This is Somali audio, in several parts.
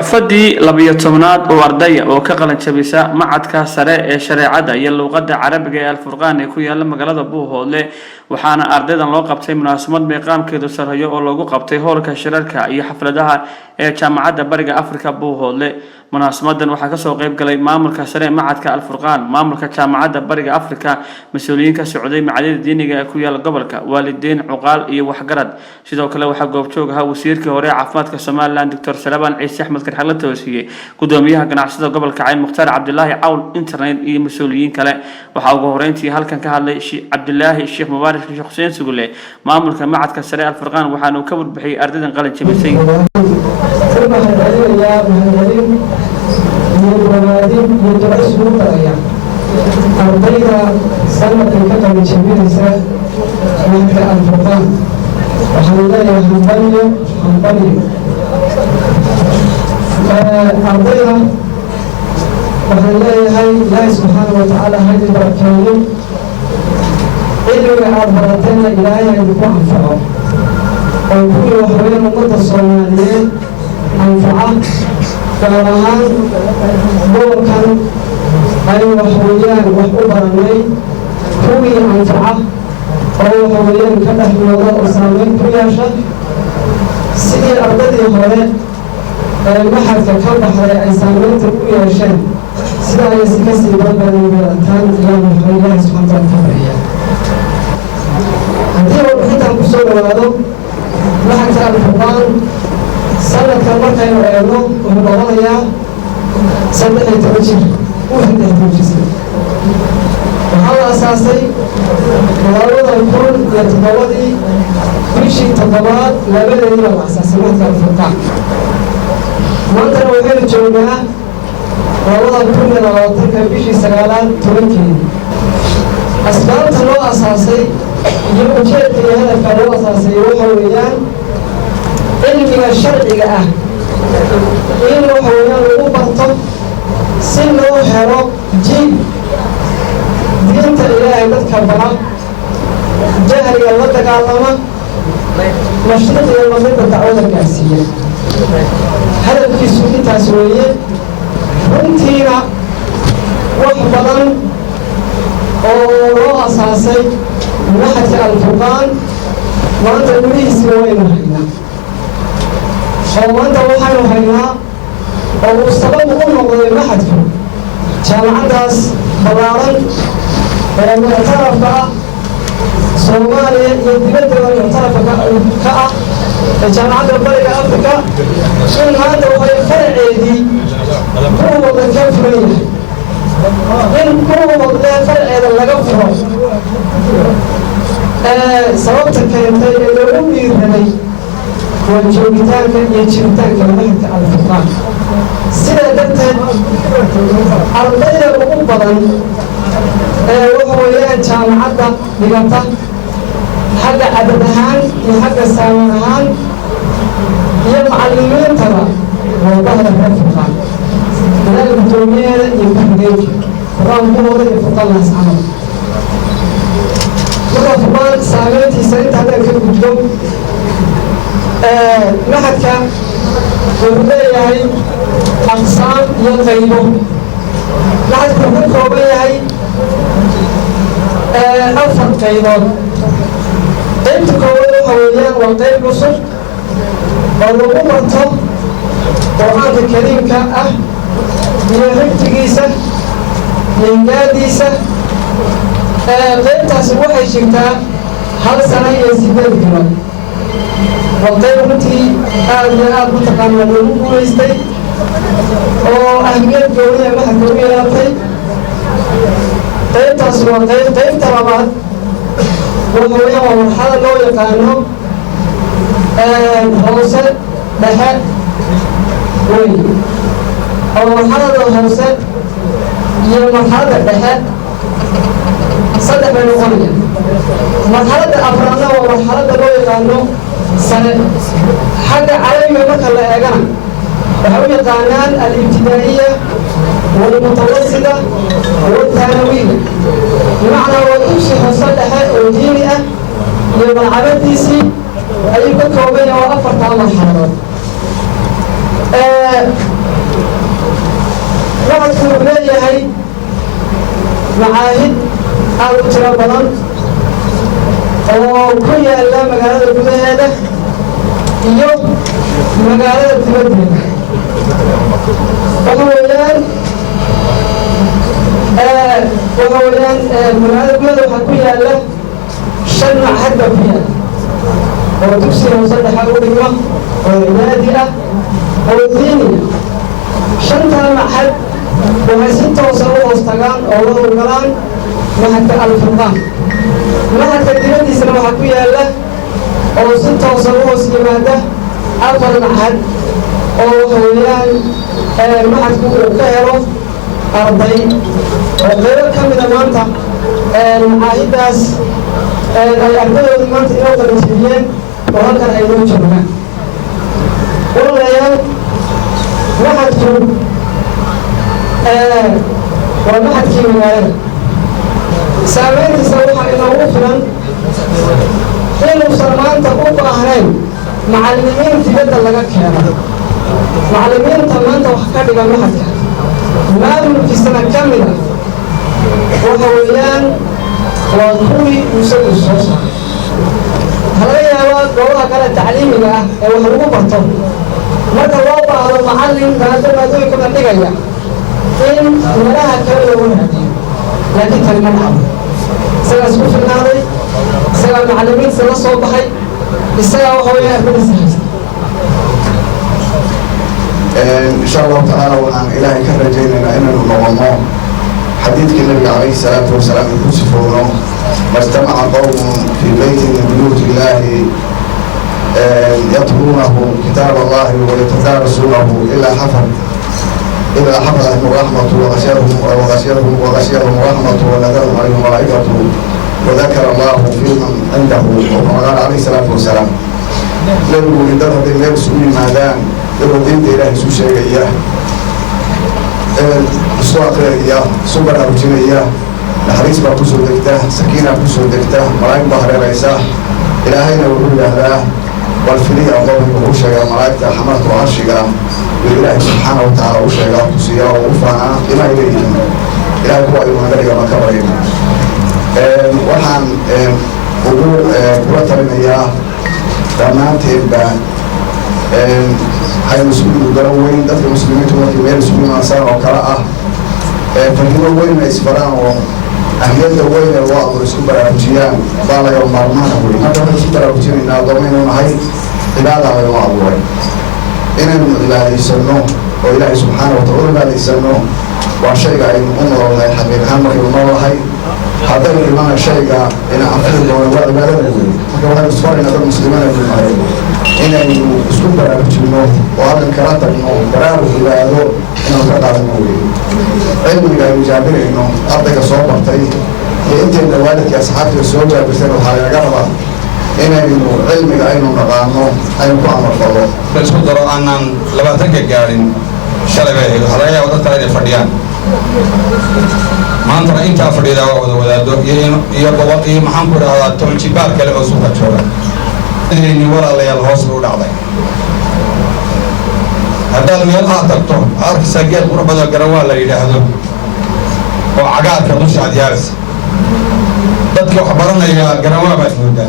دفدي لبيتمنات وردية وكقلن شبيسة معدك سراء شريعة يلو قد عربي الفرقان يكون يلا مقالة أبوه لي وحنا أردنا لو قبتي مناسبات بيقام كده سرهيو أو لو قبتي هورك شركة أي حفلتها جامعة برجة أفريقيا أبوه لي مناسبات وحكسوا قيب قلي ماملك سراء معدك الفرقان ماملك جامعة برجة أفريقيا مسؤولين كسعودي معالي الدينية يكون يلا قبلك والدين عقال إيه وحجرد شدوا كلا وحقوا بتوجها وسيرك وريع عفماتك سمال لان دكتور سلبان عيسى أحمد كرحلة توسية قدوميها قناعسة قبل كعين مختار عبد الله عون إنترنت إيه مسؤولين كلا وحقوا هورينتي هل كان كهال عبد الله الشيخ مبارك الشيخ حسين سقول له ماملك معد كسراء الفرقان وحنو كبر بحي أردنا قلنا شبسين أرضينا سنة كتب شبيرسة من الفرقان وحنلاقي هنبني أرضينا وحنلاقي هاي الله سبحانه وتعالى هاي البركانين إلو عبرتنا إلهي يكون أنفعه ويكون وحوين مدى الصوماليين أنفعه فالرهان دوركا أي وحويان وحوبرني كوي أنفعه أو وحويان كده حمودات أسامين كوياشا سيدي أرددي هوري المحر كان بحري أسامين كوياشا سيدي يسكسي بلبني بلتان إلى محويان سبحانه وتعالى هذه وحيدها بسوء الوضع محر الفرقان سنة كمركة يوعينه ومضوضيا سنة يتوجه وحده يتوجه وهذا أساسي مضوضة يكون يتضوضي كل شيء تضوضات لابد أن يبقى أساسي محر الفرقان وانت لو غير الجومعة مضوضة يكون يتضوضي كل شيء سقالات تركي أسباب تلو أساسي يجب جهد هذا الفلو أساسي وحويان علمي الشرعي إنه حويان وقبطه سنه حرق جيب دينت الإلهي تتكبر جهري الله تقالما مشرقي المضيب الدعوة الكاسية هذا في سوري تاسوية رمتينا وحبضا oo asaasay maxadka alfurqaan maanta gurihiisi waynu haynaa oo maanta waxaynu haynaa oo uu sabab u noqday maxadku jaamacaddaas ballaaran ee muctarafka ah soomaaliya iyo dibaddaba muctarafka ka ah ee jaamacadda bariga afrika in maanta waxay faraceedii kuwa wadanka furan yahay in kuwa wadlee farceeda laga furo sababta keentay ee lagu dhiiraday waa joogitaanka iyo jiritaanka maxadka alfurqaan sidaa darteed ardayda ugu badan ee waxa weeyaan jaamacadda dhigata xagga cadad ahaan iyo xagga saaman ahaan iyo macallimiintaba waa bahda reer furqaan إلى الدنيا يمكنك فرام بوضع يفضل الناس عمل مرة فبان سامتي سنت هذا الكلام محدك وبدأ هاي أقسام يغيبه محدك وبدأ هاي أفضل قيدان أنت كونه حواليان وقيد مصر والرقوبة القرآن الكريم كأه من ربطيسة من قاديسة قيمتها سبوحي شكتها هل سنة يسيبين كمان والقيم ربطي آل متقام للنمو ويستي وأهمية قوية محل قوية لابطي قيمتها سبوحي قيمتها ربط وهو ومرحلة لو يقانو هوسة لها وين أو مرحلة الهوسة هي مرحلة الدهاء صدق بالغنية مرحلة الأفرانة ومرحلة الرؤية لأنه سنة حاجة عليهم مثل الأجانب وهو يقانان الابتدائية والمتوسطة والثانوية بمعنى وتمشي حصل دهاء ودينية يبقى عبد ديسي أي كوكوبية وأفرت على الحرارات معهد كلية هي معاهد أو ترابلان أو كل يلا مقالة الكلية هذا يوم مقالة التبدل وحولان مقالة الكلية وحكو يلا شن معهد فيها ودكسي وصلح أوليمة ونادئة ودينية شنتها معهد وما ستة وصلوا واستقان أولاد القرآن معهد الفرقان معهد الدين سنة وحكوية له أو ستة وصلوا وسلماته أفضل معهد أو حوليان معهد كهرو أرضي وغير كم من المنطقة المعاهد داس الأرضية المنطقة إلى الرسميين وهذا أيضا جمعنا والله يا واحد كم وواحد كم مغالب سامين تسويها إنه وفرا إنه سلمان تقوم أهلين معلمين تبدأ لك كيانا معلمين تمان توحكا بقى محكا ما في سنة كاملة وحوليان وكوي يسوي الصوصة هذا يا والله كان التعليم له وحلوه برطو مرة الله على المعلم هذا ما ذوي كما تجيا إن ملاها كله ونهدي لكن كلمة عام سلا سوف النادي سلا المعلمين سلا صوبحي السلا وهو يأخذ السهل إن شاء الله تعالى وعن إلهي كرجينا إننا نضمناه حديث النبي عليه الصلاة والسلام يوسفونه ما اجتمع قوم في بيت من بيوت الله يطلبونه كتاب الله ويتدارسونه إلا حفظهم الرحمة وغشيهم رحمة ونذرهم عليهم ملائكة وذكر الله في من عنده وكما قال عليه الصلاة والسلام لنقول لدرجة الليل سؤال مادان يردين إلهي سوء شيء إياه السواق إياه سوبر أبوجين إياه نحريس بكوسو دكته سكينة بكوسو دكته ملايك بحر رئيسة إلهينا وقول الله والفلية الله بكوشة ملايك حمرت وعرشها والإله سبحانه وتعالى وشيغا تسيا وفانا إلى إليهم إلهي هو إيمان ذلك ما كبرين waxaan ugu kula talinayaa dhammaanteedba haynu isugu garan weyn dadka muslimiintu markii meel isugu imaansan oo kale ah fahimo weyn ay isbaraan oo ahmiyadda weyn ee waa isku baraarujiyaan baa laga maarmaan wey marka waxaan isku baraarujinaynaa addoomaynu nahay cibaada laga abuuray inaynu cibaadaysano oo ilaahay subxaana wa taala u cibaadaysano waa shayga aynu u noolahay xaqiiq ahaan markaynu noolahay هذا الإيمان الشيء إن أفضل ولا ولا marka waxaan isku faraynaa dad muslimiin ay nahay inaynu isku baraarujino oo aan kala tagno baraarug ilaado inaan ka qaadano cilmiga aynu jaabirayno ardayga soo bartay iyo inteena waalidkii asxaabta soo jaabirteen waxaa laga rabaa inaynu cilmiga aynu naqaano aynu ku amarfalo isku daro aanan 20 gaarin shalay bay laga yaabo dad kale inay fadhiyaan maanta inta fadhida waa wadaado iyo gobol iyo maxaan ku raacdaa toljibaar kale oo suuqa jooga inay walaalayaal hoos u dhacday hadda meel aad tagto arkisa geed qurbada garawaa la yiraahdo oo cagaarka dusha adyaas dadka wax baranaya garawaa baa jooga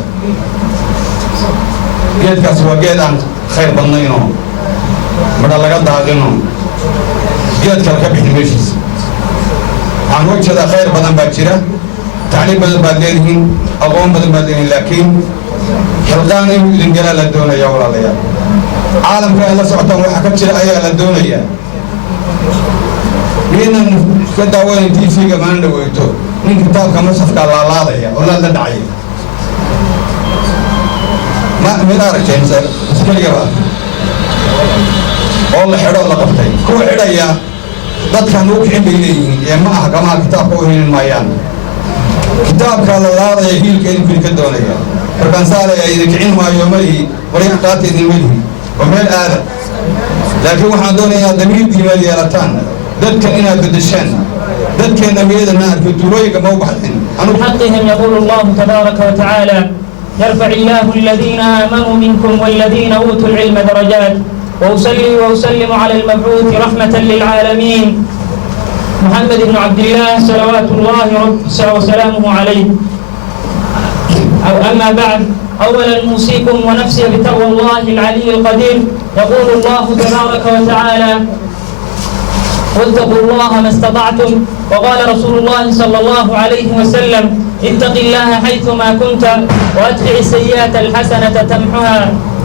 geedkaas waa geed aan khayr badnayno mara laga daaqino geedka ka bixin meeshiisa عن وجه خير بدن باجرة تعليم بدن بعدين أقوم بدن بعدين لكن حلقان يمكن جلال الدنيا يا ولا ليا عالم كان الله سبحانه وحكت شيء أيها الدنيا بين كذا وين تيجي كمان دويتو من كتاب كم صفقة الله ليا ولا لا داعي ما مدار جيمس سكلي جواب والله حلو الله قفتي كل حدا dadkan uu kicin beeyeen ee ma aha kama kitaabka u helin maayaan kitaabka la laadaya hilka in ka doonaya markaan saalay ay kicin maayo mari wariin qaatay mari oo meel aada laakiin waxaan doonayaa damiirtii meel yeelataan dadka inaad bedeshaan dadkeena meedana arko duulooyinka ma u baxdin حقهم يقول الله تبارك وتعالى يرفع الله الذين آمنوا منكم والذين أوتوا العلم درجات وأصلي وأسلم على المبعوث رحمة للعالمين محمد بن عبد الله صلوات الله وسلامه عليه. أما بعد، أولا أوصيكم ونفسي بتقوى الله العلي القدير. يقول الله تبارك وتعالى: واتقوا الله ما استطعتم. وقال رسول الله صلى الله عليه وسلم: اتق الله حيثما كنت واتبع السيئة الحسنة تمحها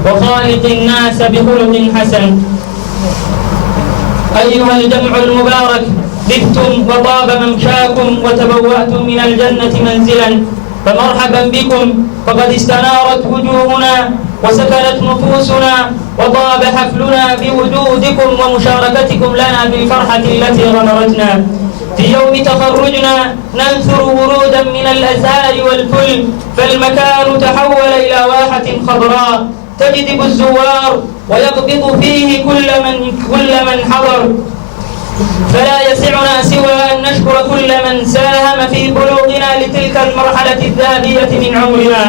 وخالق الناس بخلق حسن. أيها الجمع المبارك، بتم وطاب ممشاكم وتبوأتم من الجنة منزلا، فمرحبا بكم، فقد استنارت وجوهنا وسكنت نفوسنا وطاب حفلنا بوجودكم ومشاركتكم لنا بالفرحة التي غمرتنا. في يوم تخرجنا ننثر ورودا من الأزهار والفل، فالمكان تحول إلى واحة خضراء تجذب الزوار ويقبض فيه كل من حضر. فلا يسعنا سوى أن نشكر كل من ساهم في بلوغنا لتلك المرحلة الذهبية من عمرنا.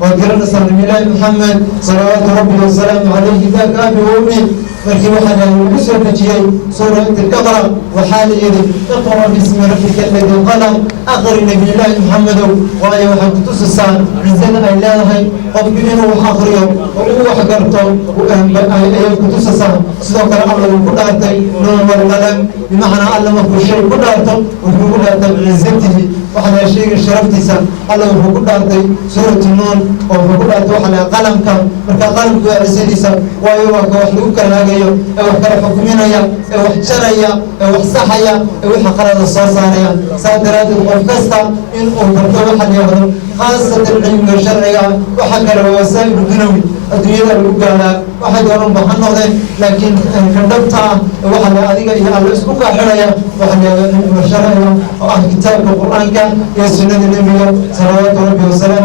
وقرنا صلى الله محمد صلوات ربي وسلامه عليه ذاك أبي وأمي markii waxaa lagu soo dejiyay suurat al-Qamar waxaa la yiri iqra bismi rabbika alladhi khalaq aqri nabiyullaahi muhammadow waayo waxaa ku tusaysaa rizqan ay leedahay qofku inuu wax aqriyo oo uu wax garto ayay ku tusaysaa. sidoo kale alla uu ku dhaartay nuun wal qalam bimacnaa alla markuu shay ku dhaarto wuxuu ku dhaartay rizqatihi waxaa sheegay sharaftiisa. alla wuxuu ku dhaartay suurat nuun oo wuxuu ku dhaartay waxa qalamka marka qalamku waa rizqadiisa waayo waa wax lagu kala wax kala xukuminaya wax jaraya wax saxaya wax qalada soo saaraya. saadaraadu qof kasta in uu barto waxa la yiraahdo khaasatan cilmiga sharciga waxa kale wasaa'il dunawi adduunyada lagu gaaraa waxa dooran baahan noqdeen laakiin kan dhabta waxa la adiga iyo alla isku ka xiraya waxa la yiraahdo sharciga oo ah kitaabka quraanka iyo sunnada nabiga sallallahu alayhi wasallam.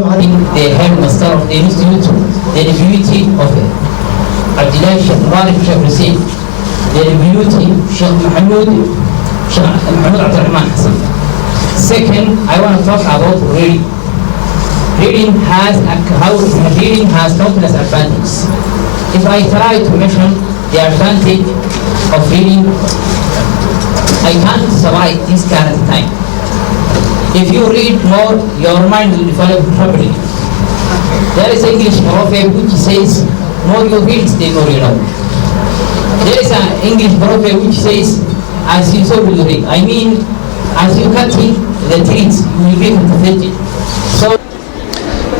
The headmaster of the institute, the beauty of it. Abdullah Sheikh Malik Sheikh Hussein, the beauty Sheikh Mahmoud Abdurrahman Hassan. Second, I want to talk about reading. Reading has countless advantages. If I try to mention the advantage of reading, I can't survive this current time. If you read more, your mind will develop properly. There is an English proverb which says, more you read, the more you know. There is an English proverb which says, as you sow will you reap. I mean, as you cut the trees, you will be cultivated. So,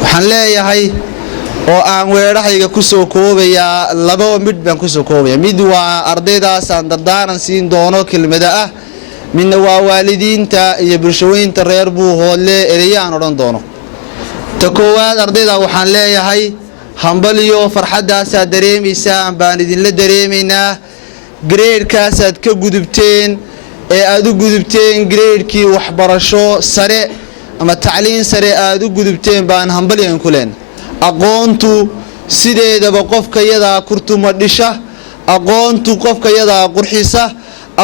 waxaan leeyahay oo aan weerarahayga ku soo koobayaa laba mid baan ku soo koobaya. mid waa ardaydaas aan dardaaran siin doono kelmada ah, midna waa waalidiinta iyo bulshooyinka reer Buuhoodle ereyaan oran doono. ta koowaad ardayda waxaan leeyahay hambaliyo farxadaas aad dareemaysaa baan idinla dareemaynaa. grade-kaas aad ka gudubteen ee aad u gudubteen grade-kii waxbarasho sare ama tacliin sare aad u gudubteen baan hambaliyan ku leen. aqoontu sideedaba qofka yada kurtuma dhisha, aqoontu qofka yada qurxisa,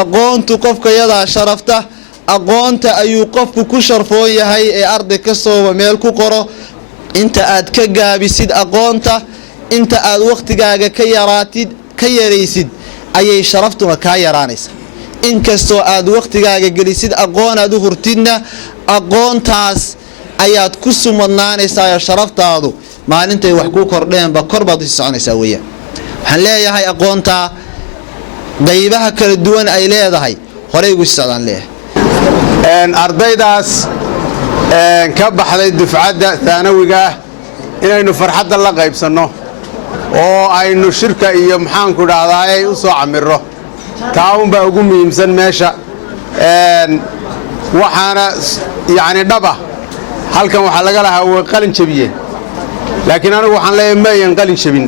aqoontu qofka yada sharafta, aqoonta ayuu qofku ku sharfoon yahay ee arday ka soo meel ku qoro. inta aad ka gaabisid aqoonta, inta aad waqtigaaga ka yaraysid ayay sharaftuna ka yaraanaysaa. inkastoo aad waqtigaaga gelisid aqoon aad u hurtidna aqoontaas ayaad ku sumadnaanaysaa sharaftaadu maalintay wax ku kordheenba korbaad u soconaysaa weeyaan. waxaan leeyahay aqoonta qaybaha kala duwan ay leedahay horey ugu socdaan leeyahay. ardaydaas ka baxday dufcadda thanawiga inaynu farxadda la qaybsanno oo aynu shirka iyo maxaanku dhahdaa ay u soo camiro taa unbaa ugu muhiimsan meesha. waxaana yacni dhaba halkan waxaa laga lahaa way qalin jabiyeen, laakiin anigu waxaan leeyahay ma ayan qalin jabin.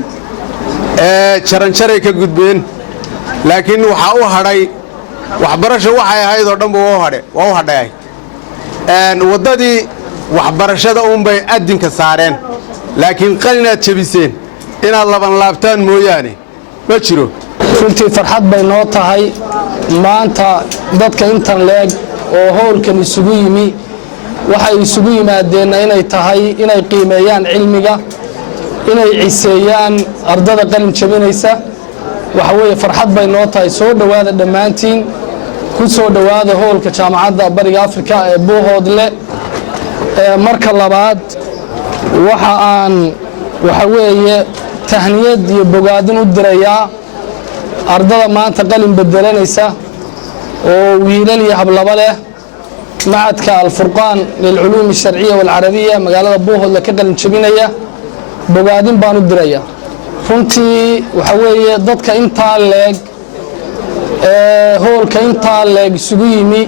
jaranjaray ka gudbeen, laakiin waxaa u hadhay waxbarasho waxay ahayd oo dhanba waa u hadhay. waddadii waxbarashada uunbay adinka saareen, laakiin qalinaad jabiseen inaad laban laabtaan mooyaane ma jiro. runtii farxad bay noo tahay maanta dadka intan leeg oo howlkan isugu yimi waxay isugu yimaadeen inay tahay inay qiimeeyaan cilmiga, inay ciseeyaan ardada qalin jabinaysa, waxa weeye farxad bay noo tahay soo dhowaada dhammaantiin ku soo dhowaada hoolka jaamacadda bariga afrika ee buuhoodle marka labaad waxa weeye tahniyad iyo bogaadin u dirayaa ardada maanta qalin bedelanaysa oo wiilal iyo hablaba leh macadka alfurqaan lilculuumi alsharciya waalcarabiya magaalada buuhoodle ka qalin jebinaya bogaadin baan u diraya runtii waxa weeye dadka intaa leeg hoolka intaa leeg isugu yimi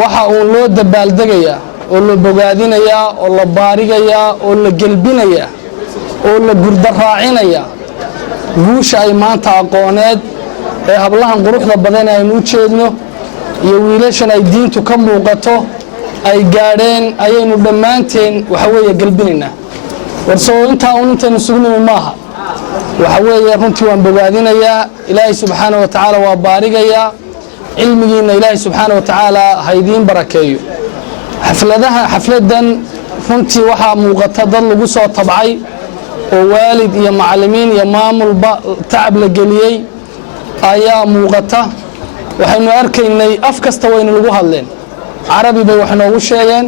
waxa uun loo dabaaldegayaa oo la bogaadinayaa oo la baarigayaa oo la gelbinayaa oo la gurdaraacinayaa guusha ay maanta aqooneed ee hablahan quruxda badan aynu u jeedno iyo wiilashan ay diintu ka muuqato ay gaadheen ayaynu dhammaanteen waxa weeye gelbinaynaa warsoo intaa uun intaynu sugnimi maaha waxa weeye runtii waan bogaadinayaa ilaahay subxaana wa tacaala waa baarigayaa cilmigiinna ilaahay subxaana wa tacaala ha idiin barakeeyo xafladan runtii waxaa muuqata dad lagu soo tabcay oo waalid iyo macallimiin iyo maamulba tacab la geliyey ayaa muuqata waxaynu arkaynay af kasta waynu lagu hadleen carabi bay wax inoogu sheegeen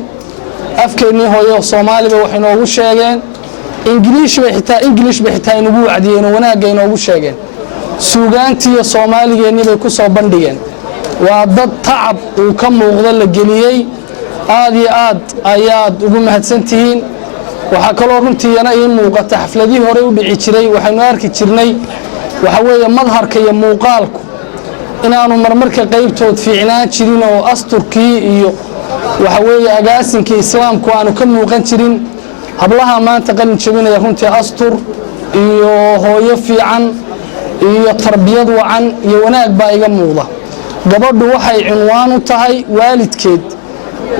afkeennii hooyo soomaali bay wax inoogu sheegeen ingiliish bay xitaa inagu wacdiyeen oo wanaagga inoogu sheegeen suugaantii iyo soomaaligeennii bay ku soo bandhigeen waa dad tacab uu ka muuqdo la geliyey aad iyo aad ayaad ugu mahadsantihiin waxaa kaloo runtiiyana ii muuqata xafladihii horey u dhici jiray waxaynu arki jirnay waxa weeye madharka iyo muuqaalku inaanu marmarka qaybtood fiicnaan jirin oo asturkii iyo waxa weeye agaasinkii islaamku aanu ka muuqan jirin hablaha maanta qalin jebinaya runtii astur iyo hooyo fiican iyo tarbiyad wacan iyo wanaag baa iga muuqda gabadhu waxay cunwaan u tahay waalidkeed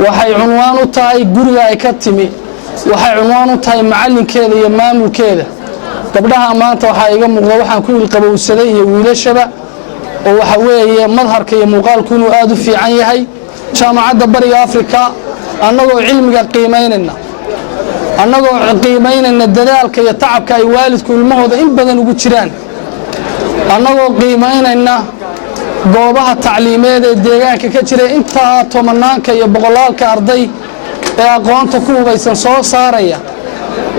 waxay cunwaan u tahay guriga ay ka timi waxay cunwaan u tahay macallinkeeda iyo maamulkeeda gabdhaha maanta waxaa iga muuqda waxaan ku ilqabowsaday iyo wiilashaba oo waxa weeye madharka iyo muuqaalku inuu aad u fiican yahay jaamacadda bariga afrika annagoo cilmiga qiimaynayna dadaalka iyo tacabka ay waalidku ilmahooda in badan ugu jiraan annagoo qiimaynayna goobaha tacliimeed ee deegaanka ka jira intaa tomanaanka iyo boqolaalka arday ee aqoonta ku hubaysan soo saaraya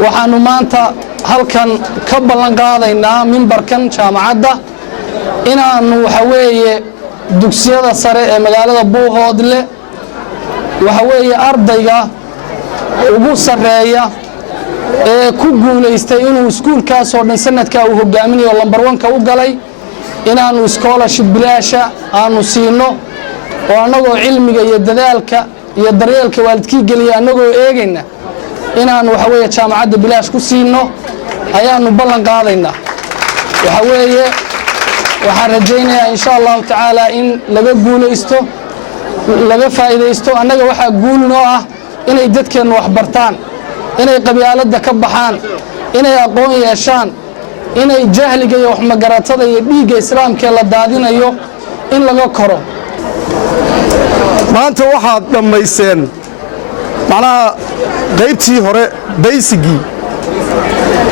waxaannu maanta halkan ka ballan qaadaynaa mimbarkan jaamacadda inaannu waxa weeye dugsiyada sare ee magaalada buuhoodle waxa weeye ardayga ugu sarreeya ee ku guulaystay inuu iskuulkaasoo dhan sanadkaa uu hogaaminayo lambar 1ka u galay inaannu scholarship bilaasha aanu siino oo annagoo cilmiga iyo dadaalka iyo daryeelka waalidkii geliya annagoo eegayna inaannu waxa weeye jaamacadda bilaash ku siino ayaannu ballan qaadaynaa waxa weeye waxaan rajaynayaa insha allahu tacaala in laga guulaysto laga faa'iidaysto annaga waxaa guul noo ah inay dadkeennu wax bartaan inay qabyaaladda ka baxaan inay aqoon yeeshaan inay jahliga iyo waxmagaratada iyo dhiigga islaamkee la daadinayo in laga koro maanta waxaad dhammayseen macnaha qaybtii hore baysigii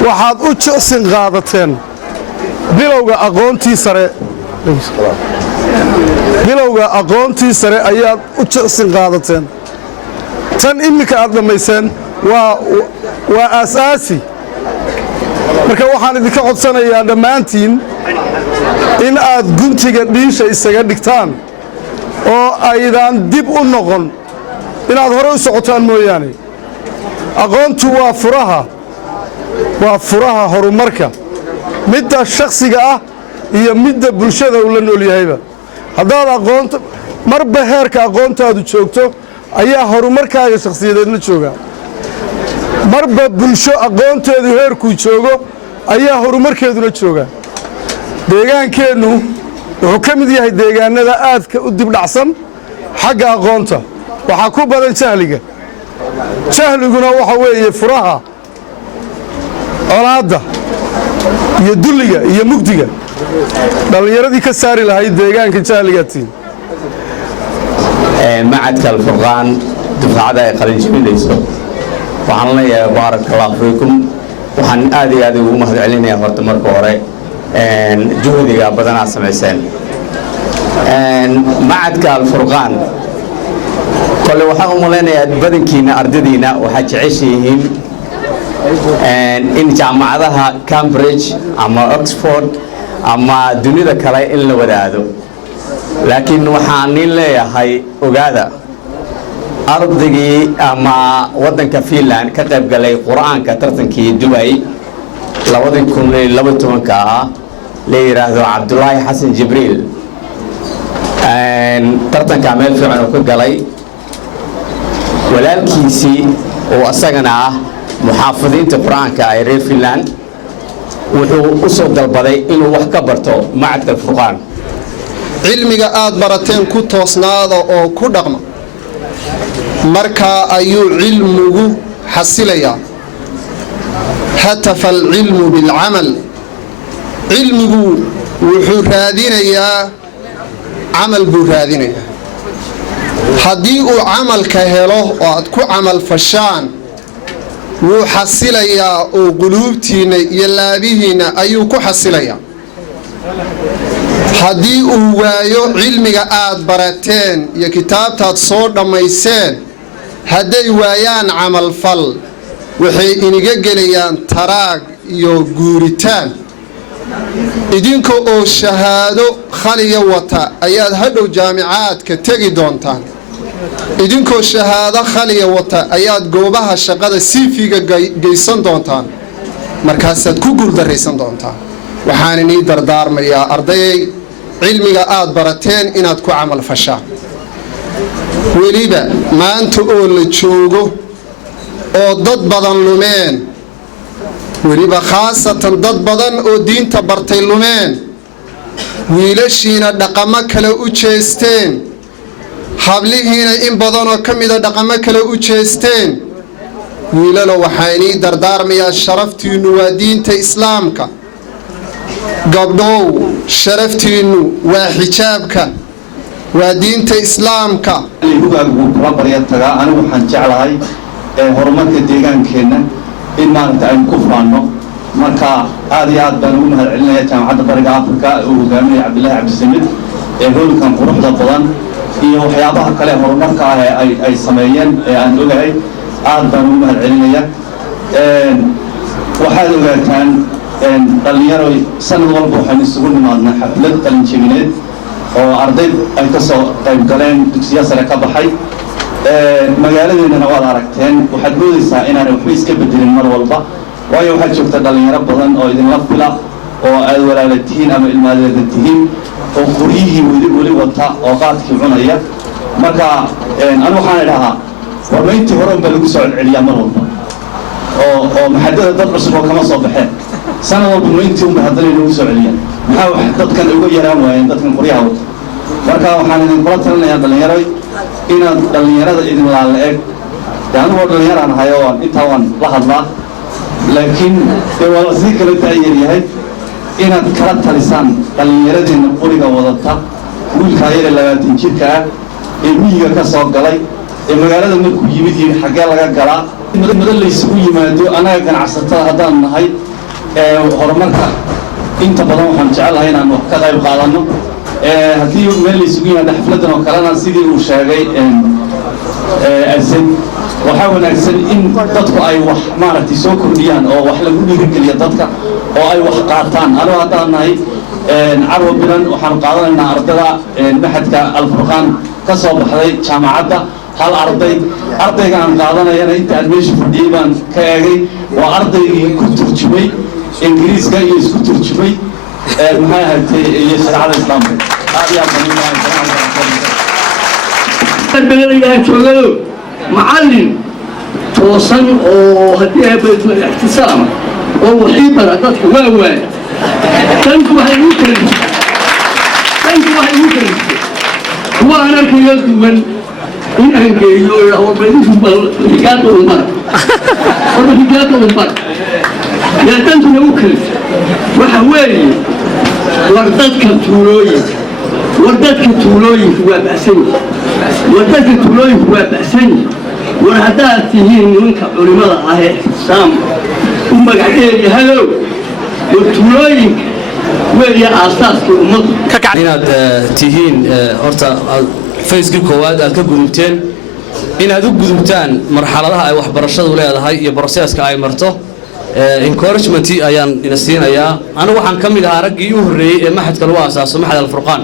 waxaad u jicsin qaadateen bilowga aqoontii sare ayaad u jicsin qaadateen tan iminka aad dhammayseen waa aasaasi marka waxaan idinka codsanayaa dhammaantiin in aad guntiga dhiisha isaga dhigtaan oo aydan dib u noqon inaad hore u socotaan mooyaane aqoontu waa furaha horumarka midda shakhsiga ah iyo midda bulshada uu la nool yahayba haddaad aqoonta marba heerka aqoontaadu joogto ayaa horumarkaaga shakhsiyadeedna jooga marba bulsho aqoonteedu heerkuu joogo ayaa horumarkeeduna jooga deegaankeennu wuxuu ka mid yahay deegaanada aadka u dibdhacsan xagga aqoonta waxaa ku badan jahliguna waxa weeye furaha colaadda iyo dulliga iyo mugdiga dhallinyaradii ka saari lahayd deegaanka jahligatiin macadka alfurqaan dufcada ay qalin jebinayso waxaan leeyahay baaraka allahu fiikum waxaan aad iyo aad ugu mahad celinayaa horta marka hore juhdiga badanaa samayseen macadka alfurqaan kole waxaan u malaynayaa badankiina ardaydiina waxaad jeceshihiin in jaamacadaha Cambridge ama Oxford ama dunida kale in la wadaado laakiin waxaan leeyahay ogaada ardaygii ama wadanka Finland ka qayb galay quraanka tartankii Dubai 2012 ah la yiraahdo Abdullahi Hassan Jibril tartanka meel fiican oo ka galay walaalkiisii oo asagana ah muxaafadiinta quraanka ay reer Finland wuxuu u soo dalbaday inuu wax ka barto macadka alfurqaan cilmiga aad barateen ku toosnaada oo ku dhaqma marka ayuu cilmigu xasilayaa hatafa alcilmu bilcamal cilmigu wuxuu raadinayaa camal buu raadinayaa haddii uu camalka helo oo aad ku camal fashaan wuu xasilayaa oo quluubtiina iyo laabihiina ayuu ku xasilayaa haddii uu waayo cilmiga aad barateen iyo kitaabtaad soo dhammayseen hadday waayaan camalfal waxay iniga gelayaan taraag iyo guuritaan idinka oo shahaado khaliya wata ayaad hadhow jaamicaadka tegi doontaan idinkoo shahaado khaliya wata ayaad goobaha shaqada CV-ga geysan doontaan markaasaad ku guuldaraysan doontaan waxaan inii dardaarmayaa ardayay cilmiga aad barateen inaad ku camal fashaan weliba maanta oo la joogo oo dad badan lumeen weliba khaasatan dad badan oo diinta bartay lumeen wiilashiina dhaqamo kale u jeesteen hablihiina in badanoo ka mida dhaqamo kale u jeesteen wiilalo waxaa inii dardaarmayaa sharaftiinnu waa diinta islaamka gabdhow sharaftiinnu waa xijaabka waa diinta islaamka hogaagu kula barya tagaa anigu waxaan jeclahay horumarka deegaankeenna in maaragta aynu ku faanno marka aad iyo aad baan ugu mahadcelinayaa jaamacadda bariga afrika uu hogaaminaya cabdillaahi cabdisamid howlkan quruxda badan iyo waxyaabaha kale horumarka ah ay sameeyeen aan ogahay aad baan ugu mahadcelinayaa waxaad ogaataan dhalinyaro sanad walba waxaynu isugu nimaadnaa xaflad qalinjabineed oo arday ay ka soo qayb galeen dugsiya sare ka baxay magaaladeennana waad aragteen waxaad moodaysaa inaanay waxba iska bedelin mar walba waayo waxaad joogta dhalinyaro badan oo idinla fila oo aad walaala tihiin ama ilmaadeeda tihiin oo quryihii weli wata oo qaadkii cunaya marka anu waxaan idhahaa warma intii hore unbaa lagu soo celceliyaa mar walba oo maxadada dad cusub oo kama soo baxeen sanad walba ma intii unba haddana lagu soo celiyaan maxaa wax dadkan uga yaraan waayeen dadkan qoryaha wata marka waxaan idinkula talinayaa dhallinyaroy inaad dhallinyarada idin laala eg anigoo dhallinyaraan ahay oo intaa waan la hadlaa laakiin dee waa sii kala daayar yahay inaad kala talisaan dhallinyaradeenna qoriga wadata wiilkaa yare 20 jirka ah ee miyiga ka soo galay ee magaalada markuu yimid yiri xaggee laga galaa muddo la isugu yimaado anaga ganacsatada haddaan nahay horumarka inta badan waxaan jecelahay inaan wax ka qayb qaadano haddii meel la isugu yimaado xafladan oo kalena sidii uu sheegay asan waxaa wanaagsan in dadku ay wax maaragtay soo kordhiyaan oo wax lagu dhiirigeliyo dadka oo ay wax qaataan anigu haddaan nahay carwo bilan waxaan qaadanaynaa ardada maxadka alfurqaan ka soo baxday jaamacadda hal ardayga aan qaadanayana inta aan meesha fadhiyey baan ka eegay waa ardaygii ku turjumay ingiriiska iyo isku turjumay maxay ahaatay iyo shareecada islaamka aad iyo aad baan joogado macallin toosan oo haddii ixtisaama oo wixii bara dadka waa waay danku waxay ugu kalifay kuwa aan arkayo duwan in aan geeyo higaada umar yaa dantuna u kalifay waxa weeye war dadka tuulooyinka waa ba'san yihin war haddaad tihiin nimanka culimada ah ee ixtisaam u magacdeed yahayow war tuulooyinka weeye aasaaskii ummaddu inaad tihiin horta fayskii koowaad aad ka gudubteen inaad u gudubtaan marxaladaha ay waxbarashadu leedahay iyo broseska ay marto encouragement ayaan ina siinayaa anigu waxaan ka mid ahaa raggii u horreeyey ee maxadka lagu aasaaso maxad alfurqaan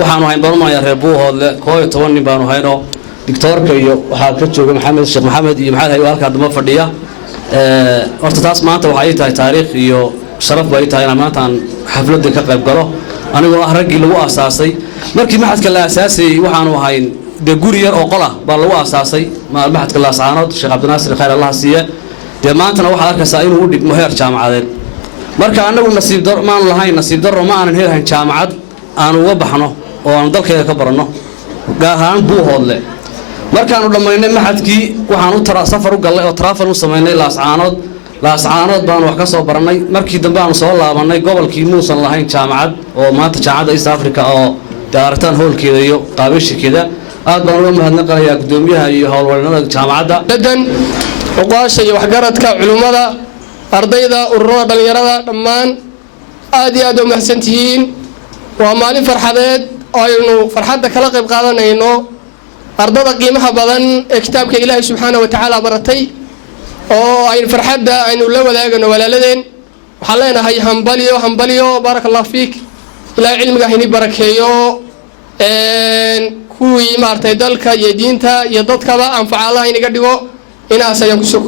waxaanu hayn barmaaya reer buuhoodle 11 nin baanu haynoo dictoorka iyo waxaa ka jooga maxamed sheekh maxamed iyo maxamed hayo halka dama fadhiya horta taas maanta waxa ay tahay taariikh iyo sharaf bay tahay in maanta aan xafladda ka qayb galo anigoo ah raggii lagu aasaasay markii maxadka la aasaasay waxaanu hayn de guri yar oo qola baa lagu aasaasay maxadka Laascaanood Sheekh Cabdinaasir khayr Allah siiye de maantana waxa arkaysaa inuu u dhigmo heer jaamacadeed marka anagu nasiib dar ma aan lahayn nasiib dar ma aanan heelayn jaamacad aan uga baxno oo aan dalkeeda ka barano gaar ahaan Buuhoodle markaanu dhamaynay maxadkii waxaan u safar u galay oo travel u sameynay Laascaanood baan wax ka soo baranay markii dambe aan soo laabanay gobolkii muusan lahayn jaamacad oo maanta jaamacadda East Africa oo daartaan hoolkeeda iyo qaabishigeeda aad baan uga mahadnaqayaa gudoomiyaha iyo howlwareennada jaamacadda dadan uqaasha iyo waxgaradka culimada ardayda ururada dhalinyarada dhammaan aad iyo aad u mahadsantihiin waa maalin farxadeed oo aynu farxadda kala qayb qaadanayno ardada qiimaha badan ee kitaabka Ilaahay subxaanahu wa ta'ala baratay oo aynu farxadda aynu la wadaagano walaaladeen waxaan leenahay hambaliyo barakallahu fiik ilaahay cilmiga hayni barakeeyo kuwii maartay dalka iyo diinta iyo dadkaba anfaca Allah inaga dhigo inaas ayaan ku soo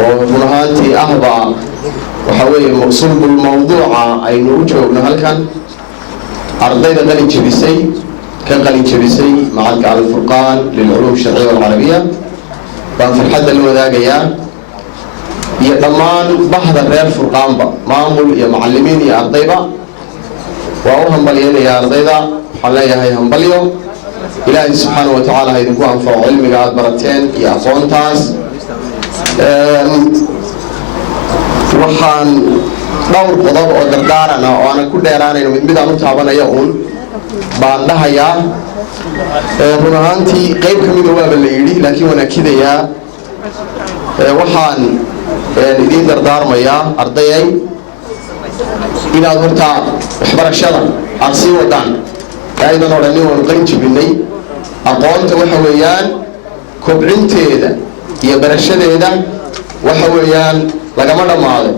oo runaantii ahba waxa weeye maqsuudul mawduuca aynu u joogno halkan ardayda qalin jabisay معهد الفرقان للعلوم الشرعية والعربية بان فرحة الوداقية يا ضمان بحث الريال فرقان مامول يا معلمين يا أرضيبا وأوهم بليين يا أرضيبا حلايا هاي هم بليو إلهي سبحانه وتعالى هيدنكو أنفع علمي قاعد برتين يا فونتاس waxaan dhowr qodob oo dardaarana oo aan ku dheeraanayno mid aan u taabanaya baan dhahayaa run ahaantii qayb ka mid waaba la yidhi laakiin waan akidayaa waxaan idiin dardaarmayaa ardayay inaad horta waxbarashada aad sii wadaan aydan odhanin waanu qalin jabinay aqoonta waxa weeyaan kobcinteeda iyo barashadeeda waxa weeyaan lagama dhammaado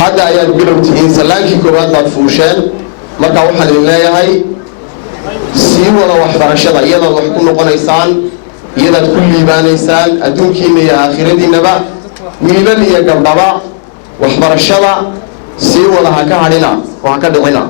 hadda ayaad bilow tihiin salaankii koowaad baad fuusheen marka waxaan idin leeyahay sii wada waxbarashada iyadaad wax ku noqonaysaan iyadaad ku liibaanaysaan adduunkiina iyo aakhiradiinaba wiilal iyo gabdhaba waxbarashada sii wada ha ka hadhina oo ha ka dhicina